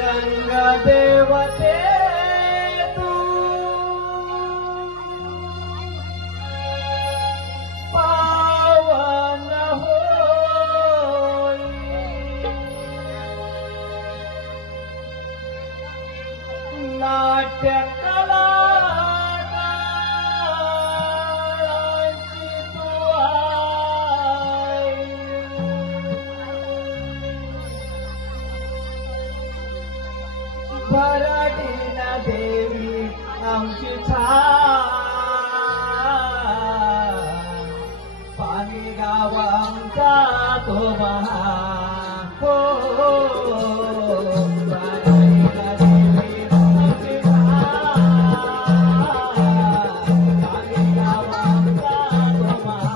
रंग देवते तू पावन होई नाट्य कला भरडीन देवी आमची छान पाणी गाव आमचा तो महा हो भरडीन देवी आमची छान पाणी गाव आमचा तो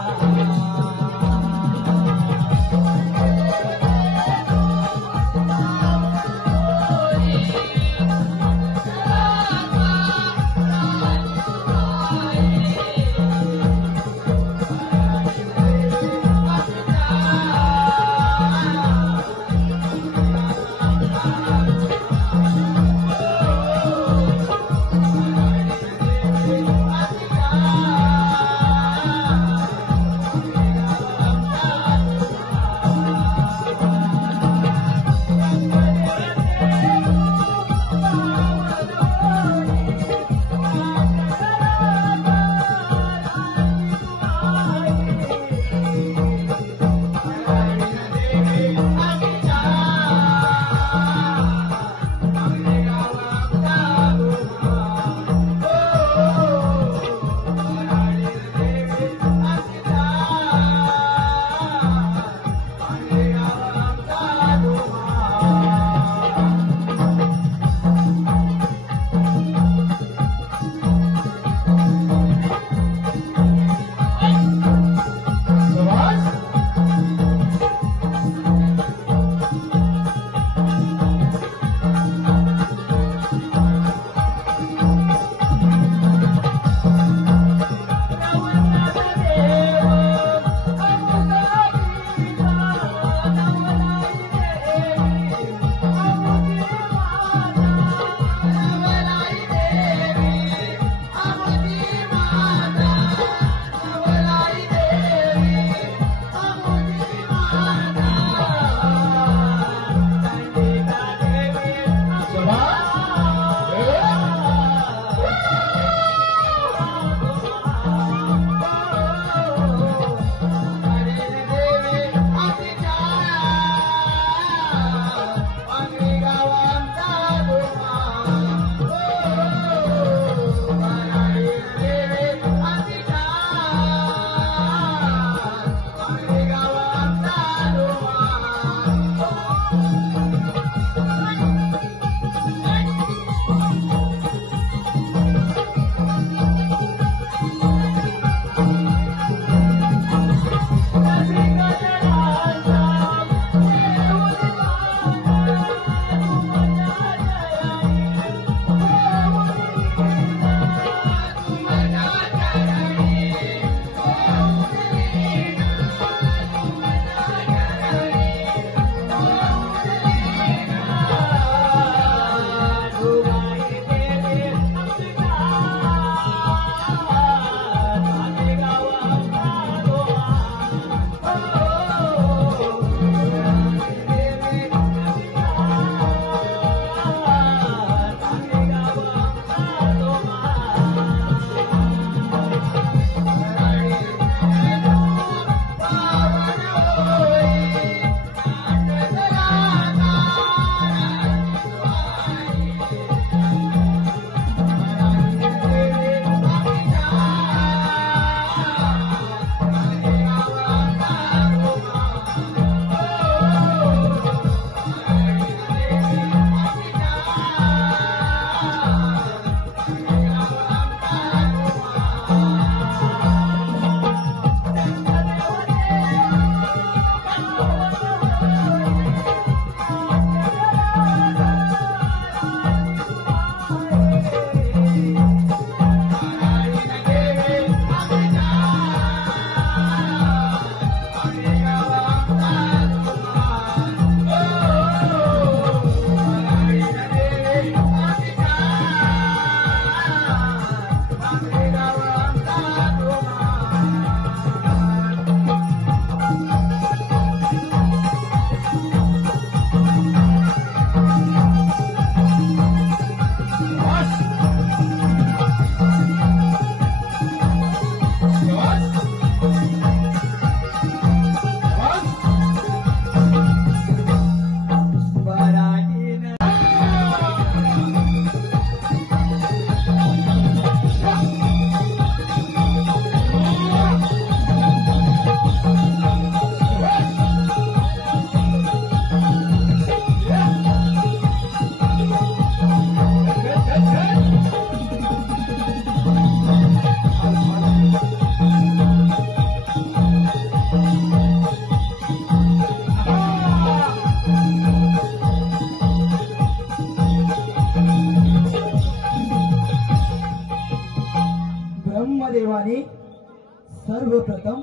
सर्वप्रथम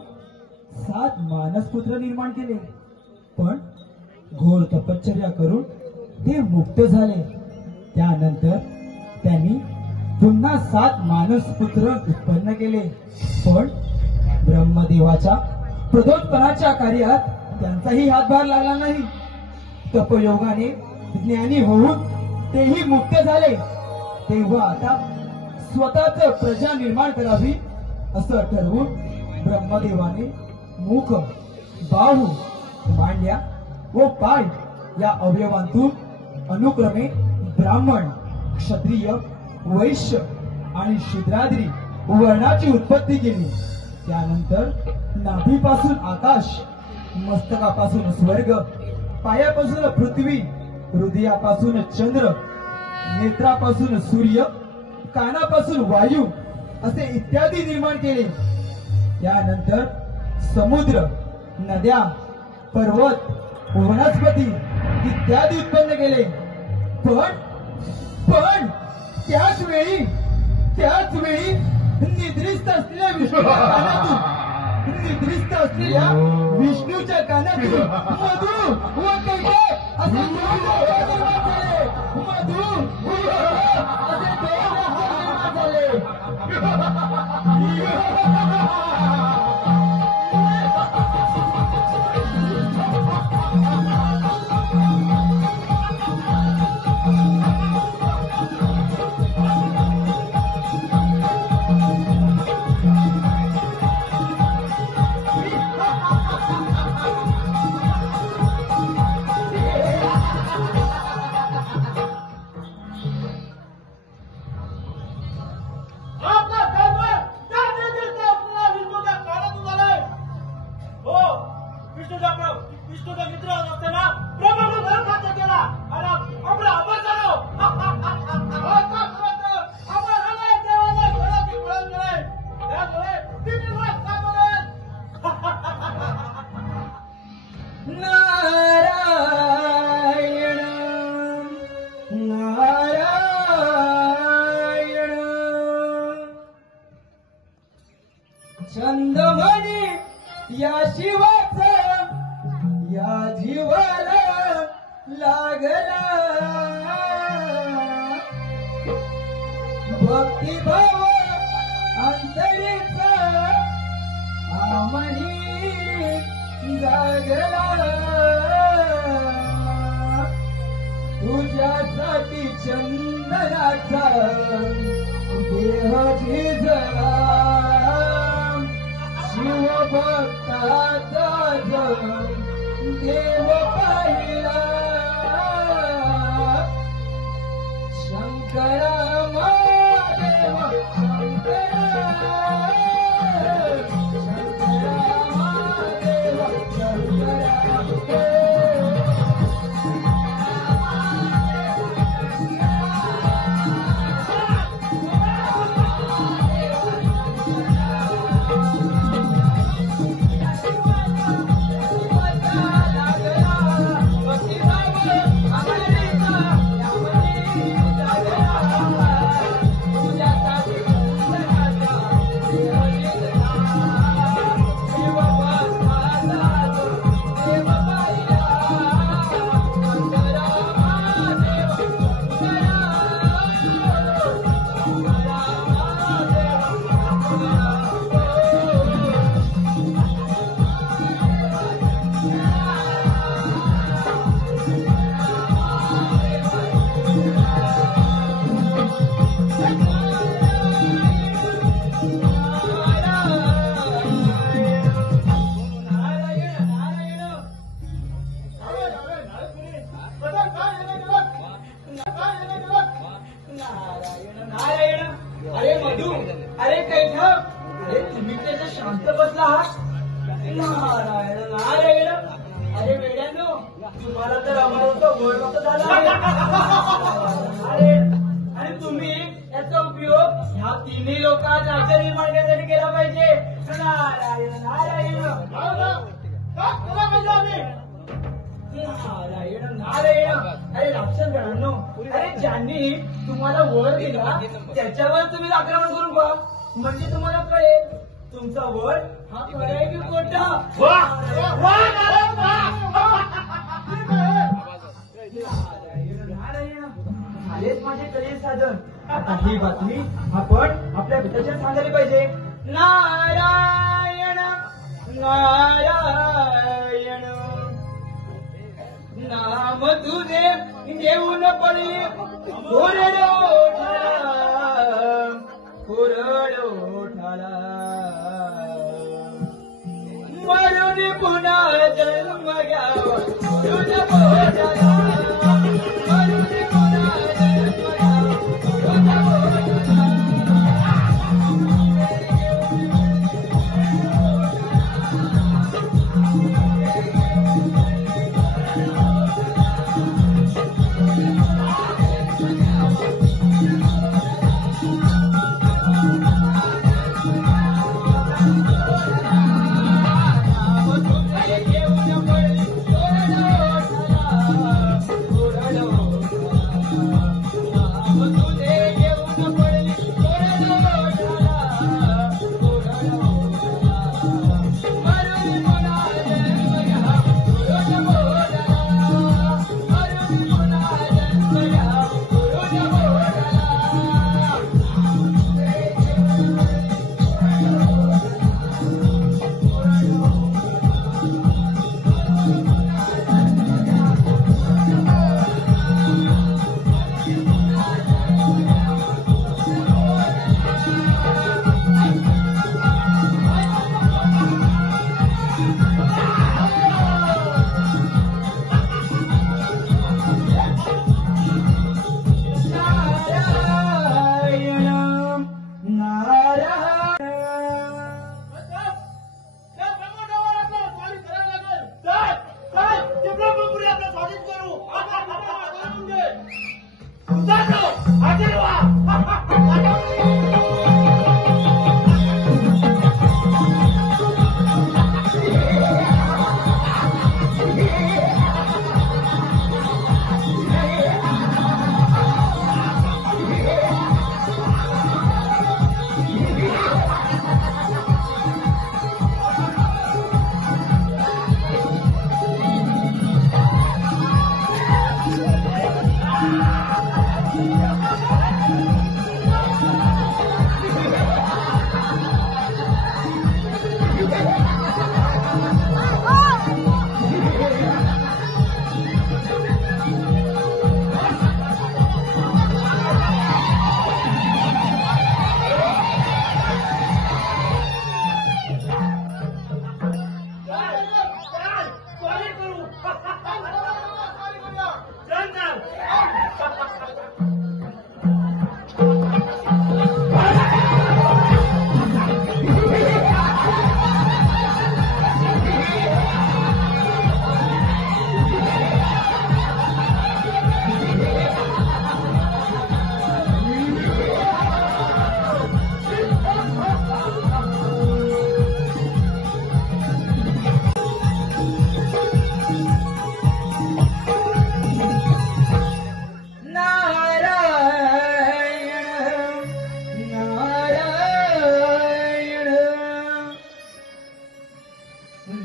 7 मानसपुत्र निर्माण केले, पण घोर तपश्चर्या करून ते मुक्त झाले. त्यानंतर त्यांनी पुन्हा 7 मानसपुत्र उत्पन्न केले, पण ब्रह्मदेवाच्या प्रदोत्पन्नाच्या कार्यात त्यांचाही हातभार लागला नाही. तपयोगाने ज्ञानी होऊन तेही मुक्त झाले. तेव्हा आता स्वतःच प्रजा निर्माण करावी असं ठरवून ब्रह्मदेवाने मुख, बाहू, मांड्या व पाय या अवयवांतून अनुक्रमे ब्राह्मण, क्षत्रिय, वैश्य आणि शूद्राद्री वर्णाची उत्पत्ती केली. त्यानंतर नाभीपासून आकाश, मस्तकापासून स्वर्ग, पायापासून पृथ्वी, हृदयापासून चंद्र, नेत्रापासून सूर्य, कानापासून वायू असे इत्यादी निर्माण केले. त्यानंतर समुद्र, नद्या, पर्वत, वनस्पती इत्यादी उत्पन्न केले. पण त्याच वेळी निद्रिस्त असलेल्या विष्णूच्या कानातून मधु व कैके असे चंदमणी या शिवाचा या जीवाला लागला. भक्तिभाव अंतरीचा आमनी जागला. तुझ्यासाठी चंदनाचा देह झिजला. शिवभक्ताचा देव पाहिला. शंकरा महादेव शंकरा महादेव शंकरा. अरे मधु, अरे कैठव, अरे तुम्ही त्याच्या शांत बसला आहात. नारायण नारायण. अरे वेड्यानो, तुम्हाला तर अमरावती गोळवत झाला. अरे आणि तुम्ही याचा उपयोग ह्या तिन्ही लोकांच्या राज्य निर्माण करण्यासाठी केला पाहिजे. नारायण नारायण. नारायण नारायण. अरे राक्षसगणांनो, अरे ज्यांनी तुम्हाला वर दिला त्याच्यावर तुम्ही आक्रमण करून पहा, म्हणजे तुम्हाला कळेल तुमचा वर हा खरं आहे की खोटा? वा वा नारायण वा. झालेच माझे कलियुग साधन. आता ही बातमी आपण आपल्या पित्याच्या सांगायला पाहिजे. नारायण नारायण नाम तुझे घेऊन पडली कुरडोठाला मरुनी पुन्हा जन्म घ्यावा तुझ्या पोटाला. मरुनी पुन्हा जन्म घ्यावा तुझ्या पोटाला.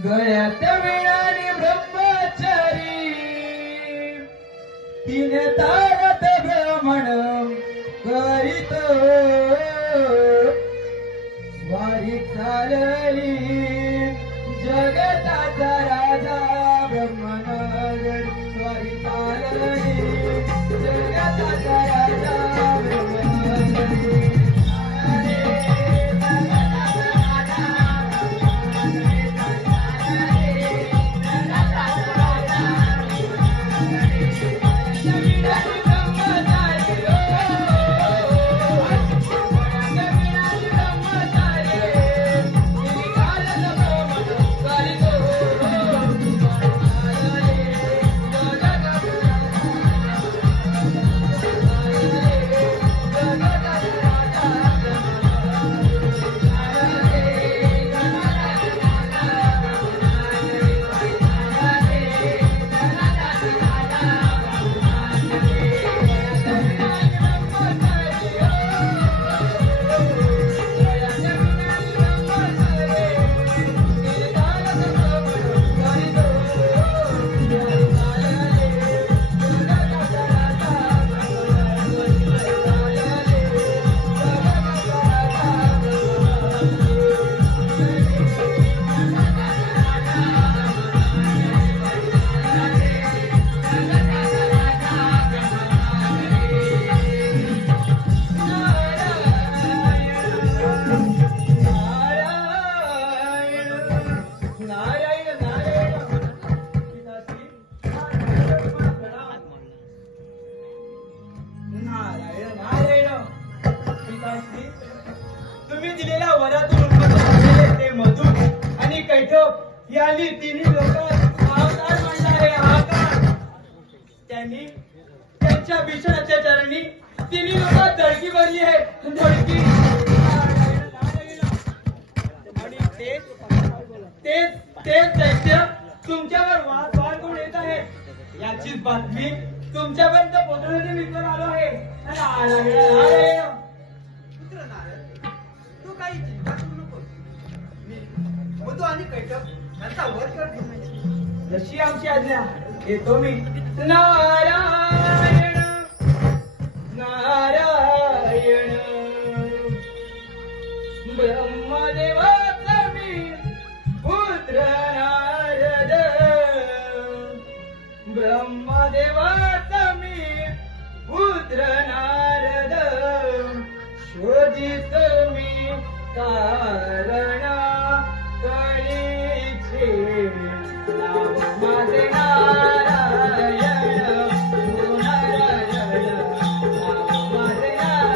गळ्यात विणाने ब्रह्मचारी तीन तारत भ्रमण करीत वारी चालली जगताचा राजा ब्रह्मनगर वारी चालली जगताचा राजा ब्रह्मनगरी Thank you. यांनी तिन्ही लोक हाहाकार मांडला आहे, हाहाकार. त्यांनी त्यांच्या भीषण अत्याचारांनी तिन्ही लोक धडकी भरली आहे, धडकी. आणि तेच दैत्य तुमच्यावर वाद करून येत आहे. याचीच बातमी तुमच्यापर्यंत पोहोचवण्याचे मी इथवर आलो आहे. पुत्र नारद, तू काही चिंता करू नकोस. मी मधु आणि कैटभ यांचा वध करतो. जशी आमची आज्ञा येतो मी. नारायण नारायण ब्रह्मदेवाचा मी पुत्र नारद, ब्रह्मदेवाचा मी पुत्र नारद, शोधित मी कारण कळीचे, नाव माझे नारायण, तू नारायण, नाव माझे नारायण.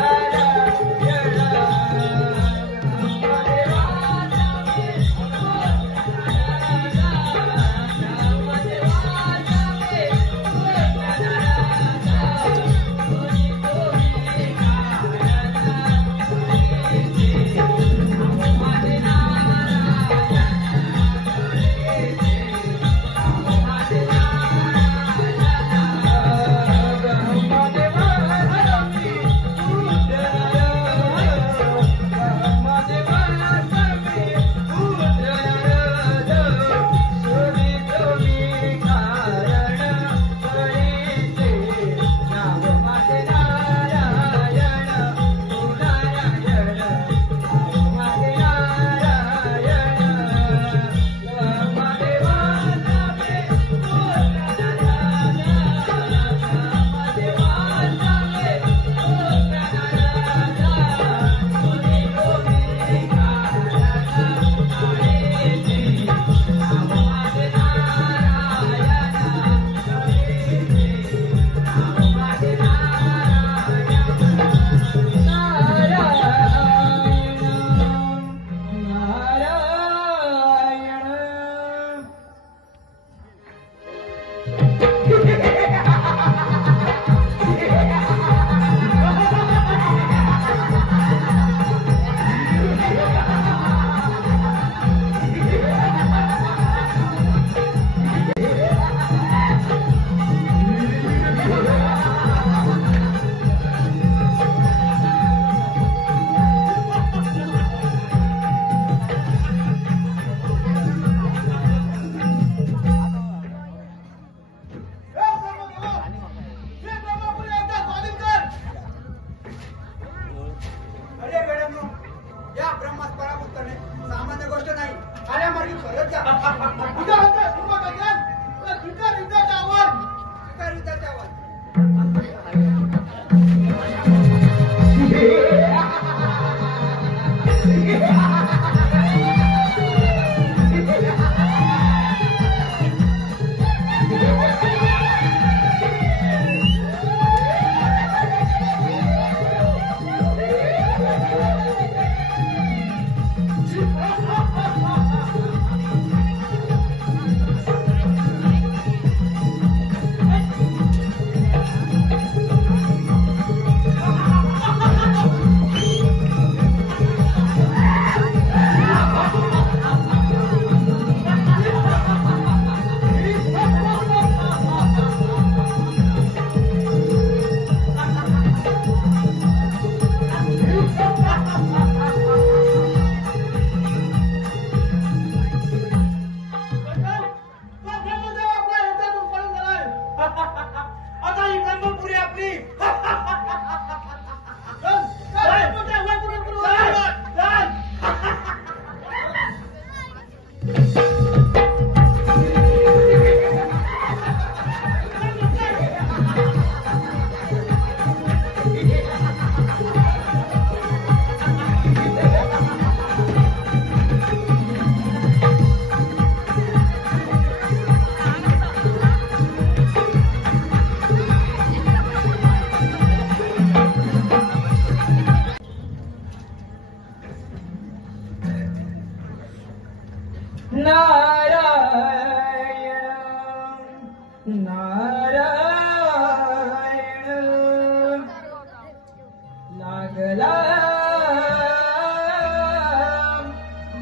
लागला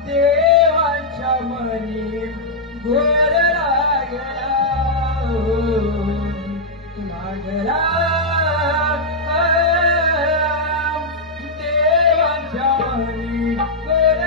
देवाच्या मनी घोर लागला लागला देवाच्या मनी घोर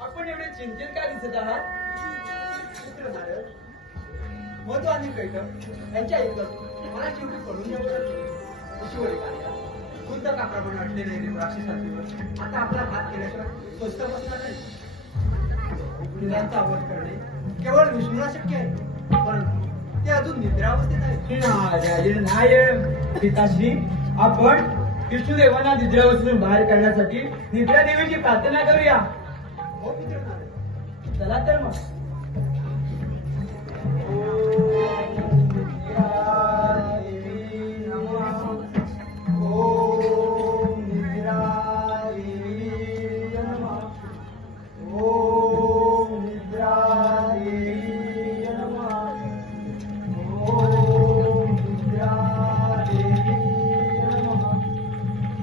आपण एवढे चिंतित काय दिसत आहात? मित्र नारद, मधु आणि कैटभ यांच्या ऐकत मला शेवटी पडून ईश्वरी कार्या खुद्द कापराप्रमाणे अडलेले राक्षसांवर आता आपला हात केल्याशिवाय स्वस्त बसणार नाही. मुलांचा वध करणे केवळ विष्णूला शक्य आहे, परंतु ते अजून निद्रावस्थेत आहेत. नारायण नारायण पिताश्री, आपण विष्णुदेवांना निद्रावस्थेतून बाहेर काढण्यासाठी निद्रा देवीची प्रार्थना करूया. हो मित्र नारद, चला तर मग.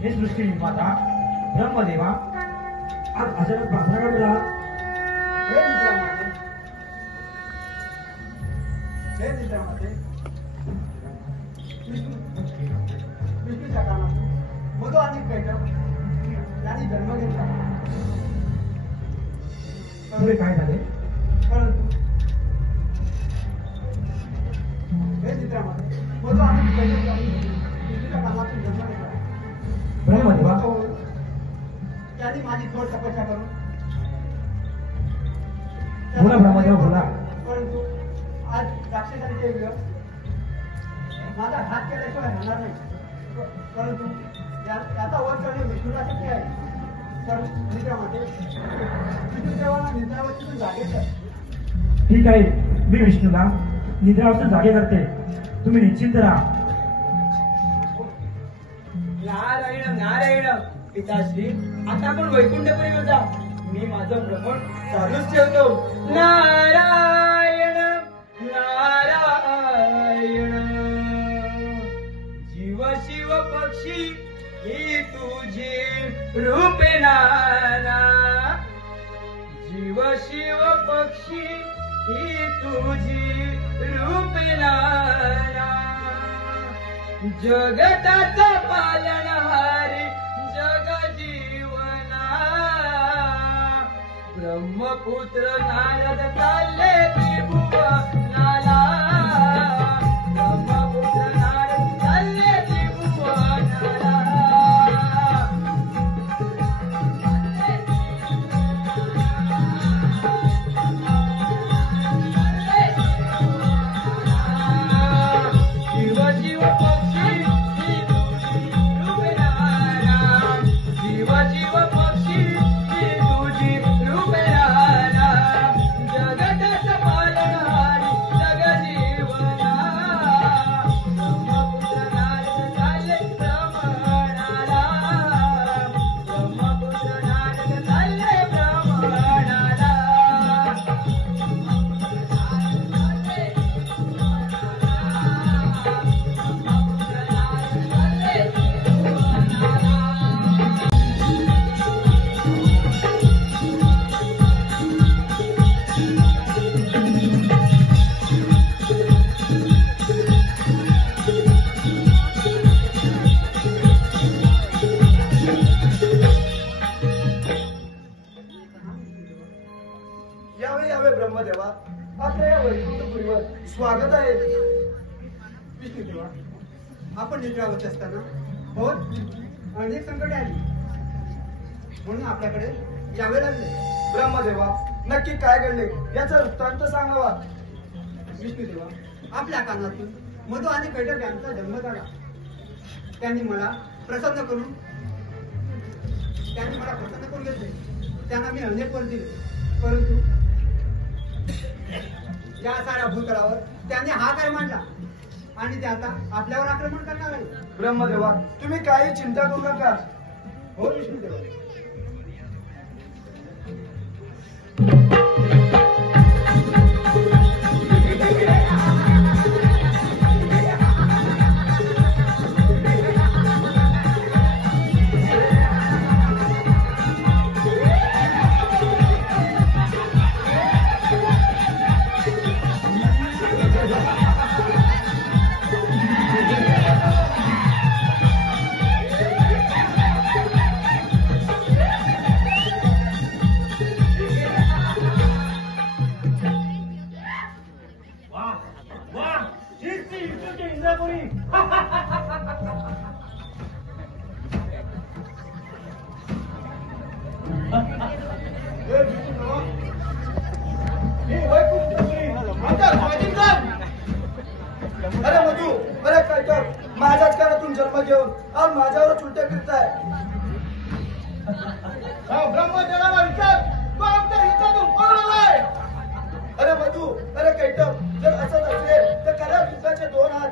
हे सृष्टी निर्माता ब्रह्मदेवा आज अचानक प्रार्थना करला. हे मित्रांमध्ये विष्णूच्या कानात मधु आणि कैटभ यांनी जन्म घेतला. पुढे काय झाले? परंतु हे मित्रांमध्ये मधु आणि कैटभ यांनी विष्णूच्या कानातून जन्म घेतला. ब्रह्मदेवा त्यांनी माझी थोड तपस्या करून बोला ब्रह्मदेवा बोला. परंतु आज राक्षसांचे विरोध माझा हात केल्याशिवाय राहणार नाही. परंतु याचा वध करणे विष्णूला शक्य आहे. तर मित्रामध्ये विष्णुदेवाला निद्रावस्थेतून जागे कर. ठीक आहे, मी विष्णूला निद्रावस्थेत जागे करते. तुम्ही निश्चिंत राहा. नारायण नारायण पिताश्री, आता आपण वैकुंठपुरीवर जा. मी माझं भ्रमण चालूच ठेवतो. नारायण नारायण जीव शिव पक्षी ही तुझी रूपे नाना. जीव शिव पक्षी ही तुझी रूपे नाना. जगताचा पालनहारी जग जीवना. ब्रह्मपुत्र नारद चालले त्रिभुवनाला. ब्रह्मपुत्र नारद चालले त्रिभुवनाला. शिव शिव पक्षी ही तुझी रूपे नाना. शिव शिव पक्षी ही तुझी रूपे नाना. जगत स्वागत आहे. विष्णू देवा, आपण निद्रावत असताना बहुत अनेक संकटे आली म्हणून आपल्याकडे यावे लागले. ब्रह्मदेवा, नक्की काय घडले याचा वृत्तांत सांगावा. विष्णू देवा, आपल्या कानातून मधु आणि कैटभ यांचा जन्म झाला. त्यांनी मला प्रसन्न करून घेतले. त्यांना मी अनेक वर दिले, परंतु या साऱ्या भूतलावर त्यांनी हा काय मांडला आणि ते आता आपल्यावर आक्रमण करणार आहे. ब्रह्मदेवा, तुम्ही काही चिंता करू नका. हो विष्णू देवा. अरे मधू, अरे कैटभ, माझ्याच घरातून जन्म घेऊन आज माझ्यावर उलट्या फिरताय. ब्रह्मदेवाला विचार, तो आमच्या हितातून पळालाय. अरे मधू, अरे कैटभ, जर असंच असेल तर करा युद्धाचे 2 हात.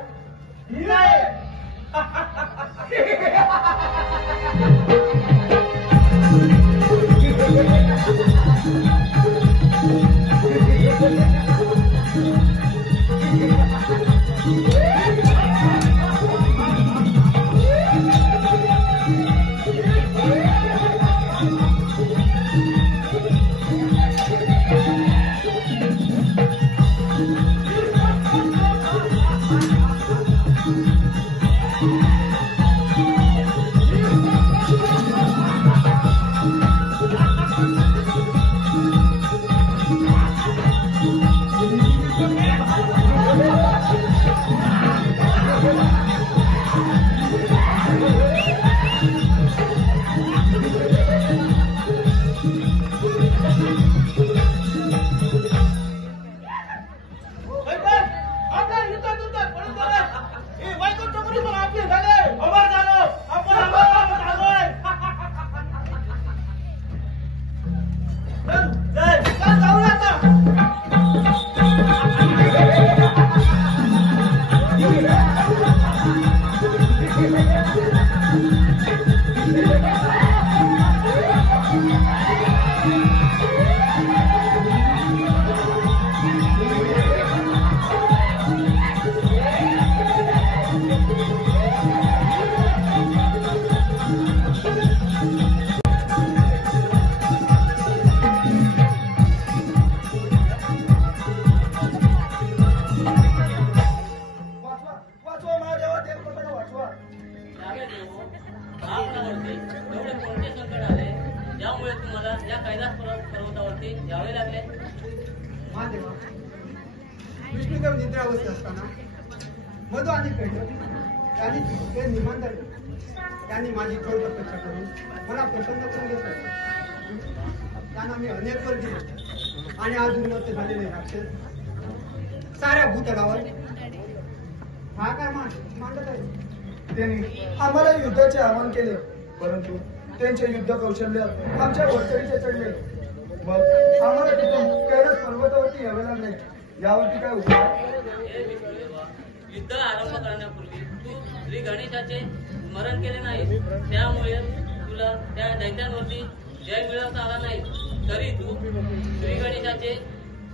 महादेवा, विष्णुदेव निद्रावस्थेत असताना मधु आणि कैटभ यांनी ते निर्माण झाले. त्यांनी माझी खोड तपस्या करून मला प्रसन्न करून घेतलं. त्यांना मी अनेक वर दिले आणि आज उन्मत्त झालेले राक्षस साऱ्या भूतलावर हा काय मांडत आहे. त्यांनी आम्हाला युद्धाचे आवाहन केले, परंतु त्यांचे युद्ध कौशल्य आमच्या वरचढीचे चढले. मग आम्हाला तिथून कैलास पर्वतावरती यावे लागले. यावरती काय उपाय? युद्ध आरंभ करण्यापूर्वी तू श्री गणेशाचे स्मरण केले नाही, त्यामुळे तुला त्या दैत्यांवरती जय मिळवता आला नाही. तरी तू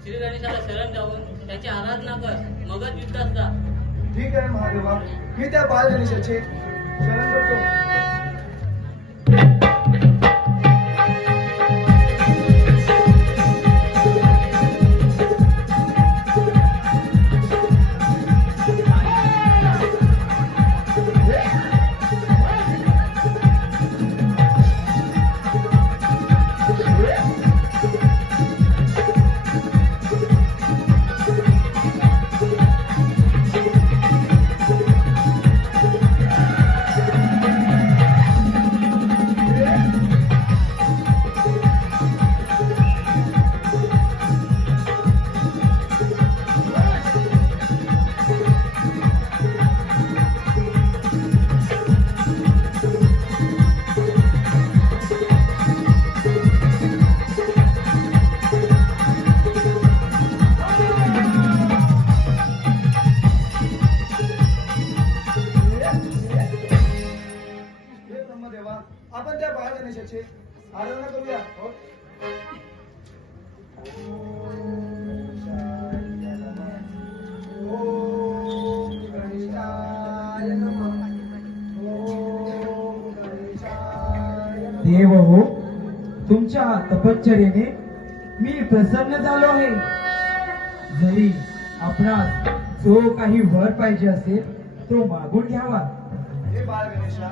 श्री गणेशाला शरण जाऊन त्याची आराधना कर, मगच युद्धात जा. ठीक आहे महादेवा, मी त्या बाल गणेशाचे शरण करतो. गणेशाचे आराधना करूया. ओम गणेशाय नमः. ओम गणेशाय नमः. देव हो, तुमच्या तपश्चर्येने मी प्रसन्न झालो आहे. जरी आपणास जो काही वर पाहिजे असेल तो मागून घ्यावा. हे बाळ गणेशा,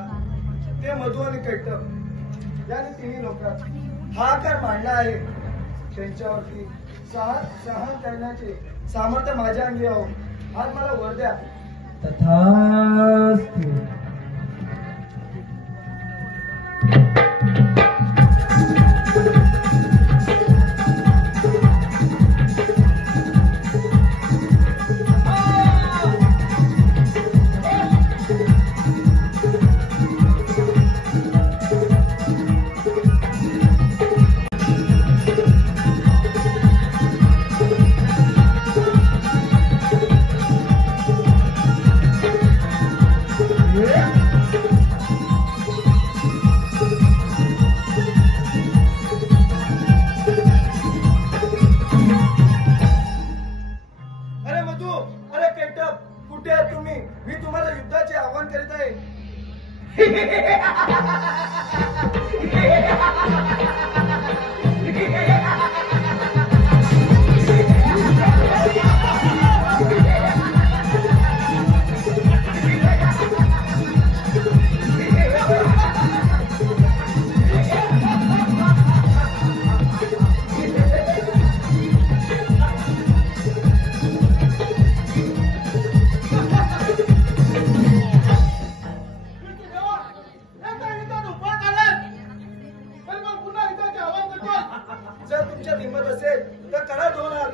ते मधु आणि कैटभ या तिन्ही लोकात हा आकार मांडला आहे. त्यांच्यावरती सहन करण्याचे सामर्थ्य माझ्या अंगी आहो. आज मला वर द्या. तथास्तु. अरे मधु, अरे कैटभ, कुठे आहात तुम्ही? मी तुम्हाला युद्धाचे आव्हान करीत आहे. जर तुमच्यात हिंमत असेल तर करा 2 हात.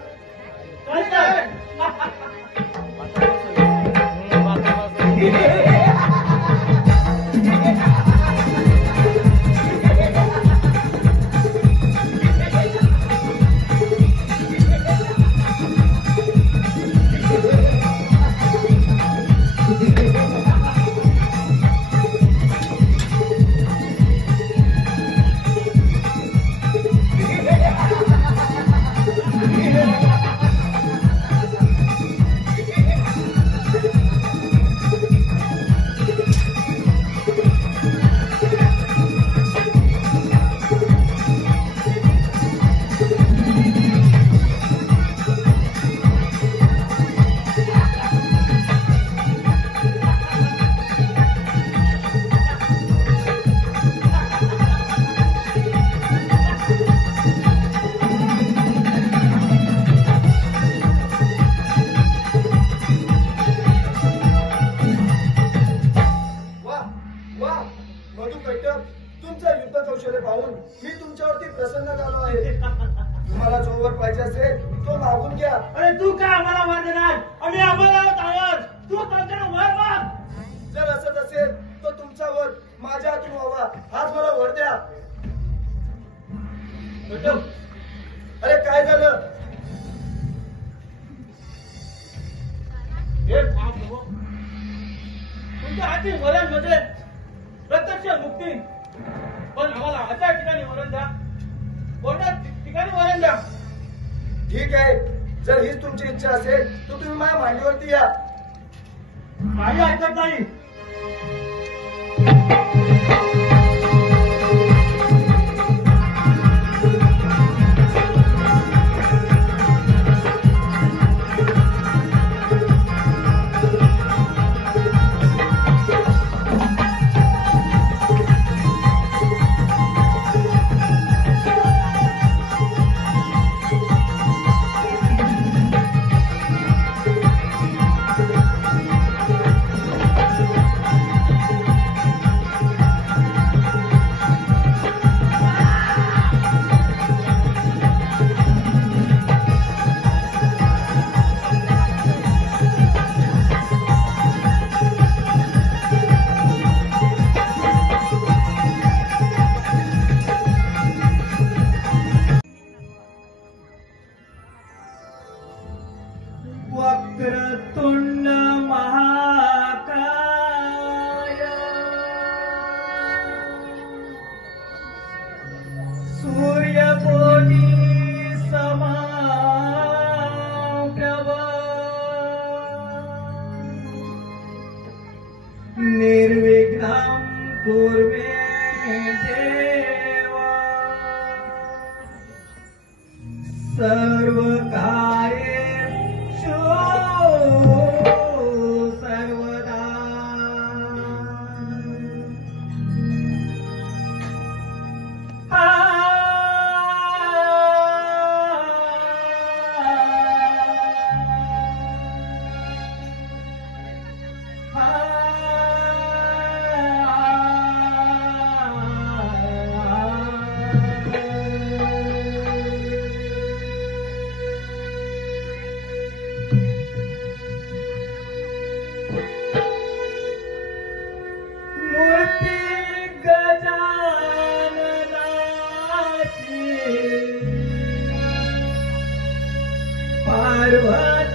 मधु कैटभ, तुमचं युद्ध कौशल्य पाहून मी तुमच्यावरती प्रसन्न झालो आहे. तुम्हाला जो वर पाहिजे असेल तो मागून घ्या. अरे तू काय आम्हाला वर देणार? आम्ही आम्हाला आहोत. तू त्यांच्याकडे वर माग. जर असंच असेल तर तुमचा वर माझ्या हातून व्हावा. आज मला वर द्या. कैटभ, अरे काय झालं? हे पाप नको. तुमच्या हाती वरांमध्ये प्रत्यक्ष मुक्ती, पण आम्हाला अशा ठिकाणी वरण द्या. कोणत्या ठिकाणी वरण द्या? ठीक आहे, जर हीच तुमची इच्छा असेल तर तुम्ही माझ्या मांडीवरती या. काही ऐकत नाही. सूर्यकोटी समा प्रभ निर्विघ्नं कुर्मे देवा सर्व कार्येषु सर्वदा मूर्ती गजाननाची पार्वती